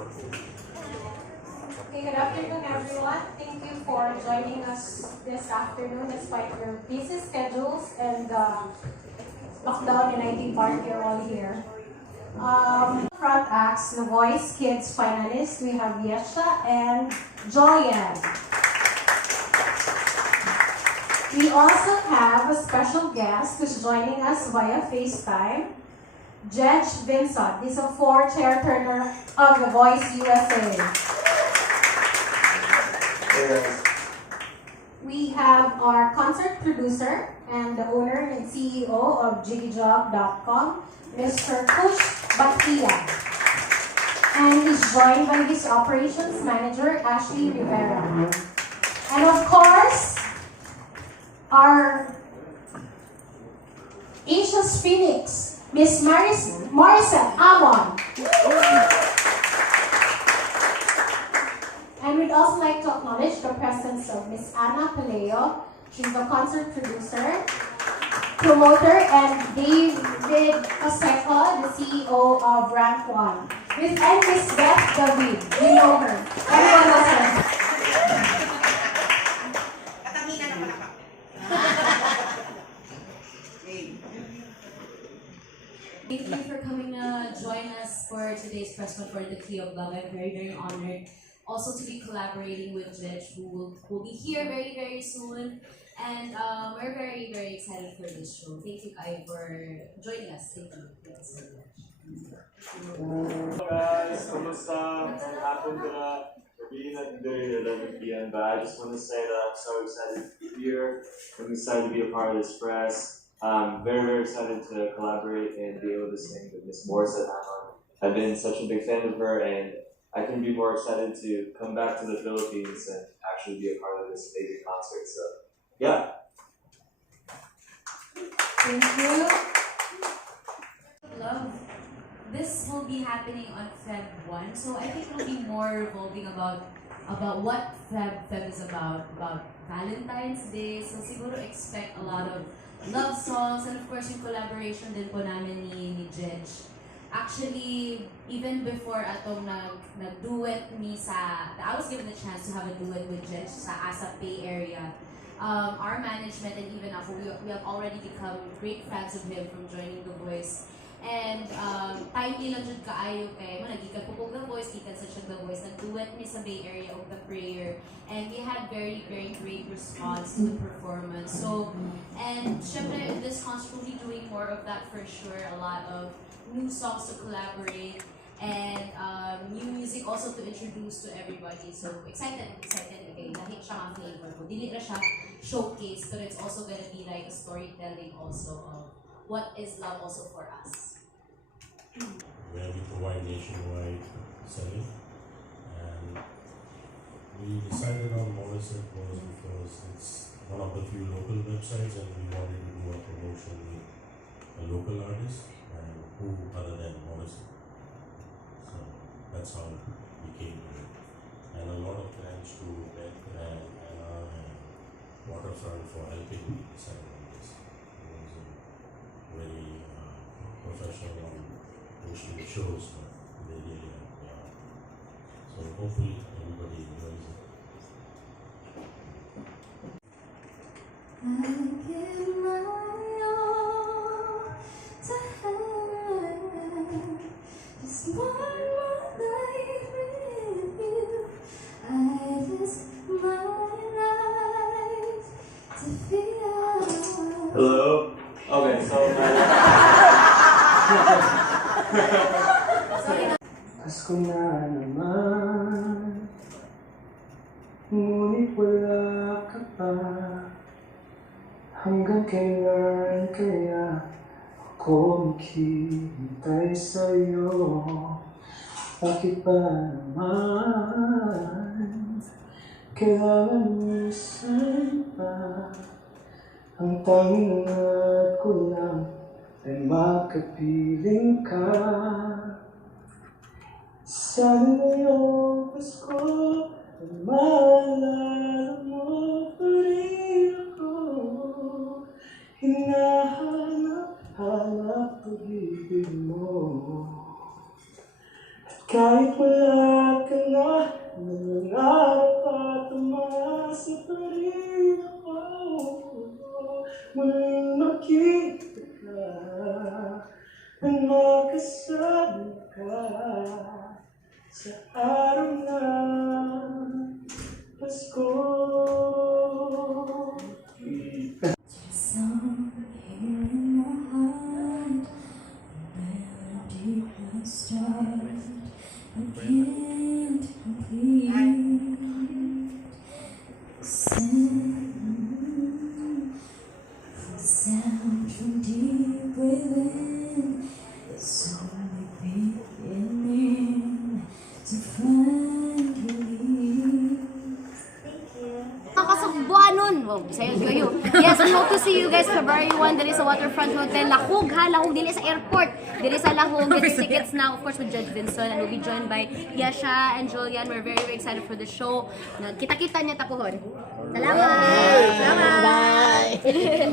Okay, good afternoon everyone. Thank you for joining us this afternoon despite your busy schedules and lockdown and IT part, you're all here. Front acts, The Voice Kids finalists, we have Yessha and Jolianne. We also have a special guest who's joining us via FaceTime, Jej Vinson. He's a 4-chair turner of The Voice USA. We have our concert producer and the owner and CEO of JiggyJog.com, Mr. Kush Batia. And he's joined by his operations manager, Ashley Rivera. And of course, our Asia's Phoenix, Miss Morissette Amon. And we'd also like to acknowledge the presence of Miss Anna Paleo. She's the concert producer, promoter, and David Paseco, the CEO of Rank One. And Miss Beth David, you know her. Everyone knows her. Thank you for coming to join us for today's press con for the Key of Love. I'm very, very honored also to be collaborating with Jej, who will be here very, very soon. And we're very, very excited for this show. Thank you, Kai, for joining us. Thank you. Thank you so much. Hello guys, kamusta? Happened to be at 11 p.m. But I just want to say that I'm so excited to be here. I'm excited to be a part of this press. I'm very, very excited to collaborate and be able to sing with Miss Morissette Amon. I've been such a big fan of her, and I couldn't be more excited to come back to the Philippines and actually be a part of this amazing concert. So, yeah. Thank you. Love. This will be happening on Feb 1, so I think it'll be more revolving about what Feb is about Valentine's Day. So siguro expect a lot of love songs, and of course yung collaboration din po namin ni Jej. Actually, even before atong nag-duet me I was given the chance to have a duet with Jej sa ASAP Bay area. Our management and even ako, we have already become great fans of him from joining The Voice. And timely lang jud kaayo kay mo nagikan po The Voice, gikan sa siya The Voice, nag-duet mi sa Bay area of the prayer, and we had very, very great response to the performance. So, and syempre in this concert we'll be doing more of that for sure, a lot of new songs to collaborate and new music also to introduce to everybody. So excited again. Lahi siya ang flavor ko. Dili na siya showcase, but it's also gonna be like a storytelling also of what is love also for us. Where we provide nationwide selling, and we decided on Morissette was because it's one of the few local websites, and we wanted to do a promotion with a local artist, and who other than Morissette. So that's how we came to it. And a lot of thanks to Beth and Anna and Waterfront for helping me decide on this. It was a very professional on hosting the shows, but they really helped me out. So hopefully everybody enjoys it. I give my all to heaven. Just one more night with you. I risk my life to feel. Hello? Okay, so Pasko na naman, ngunit wala ka pa. Hanggang kailan kaya ako maghihintay sa'yo? Bakit ba naman kailangan minsan pa? Ang tanging hangat ko lang ay makapiling ka. Sana ngayong Pasko ay maalala mo pa rin ako. Hinahanap-hanap pag-ibig mo. Kahit wala ka na, nangarap at umasa pa rin ako. Muling makita ka, at makasama ka sa araw ng Pasko. Song here in my heart, a melody will start, but can't complete. Sound from deep within, it's only beginning to find relief. Mga kasagbuanon! Wow, sayo kayo. Yes, we hope to see you guys February 1. There is a Waterfront Hotel. Lahog ha, Lahog. Dili sa airport. Dili sa Lahog. Get your tickets now, of course, with Jej Vinson. And we'll be joined by Yessha and Jolianne. We're very, very excited for the show. Kita-kita niya tapuhon. Salamat! Salamat! Bye!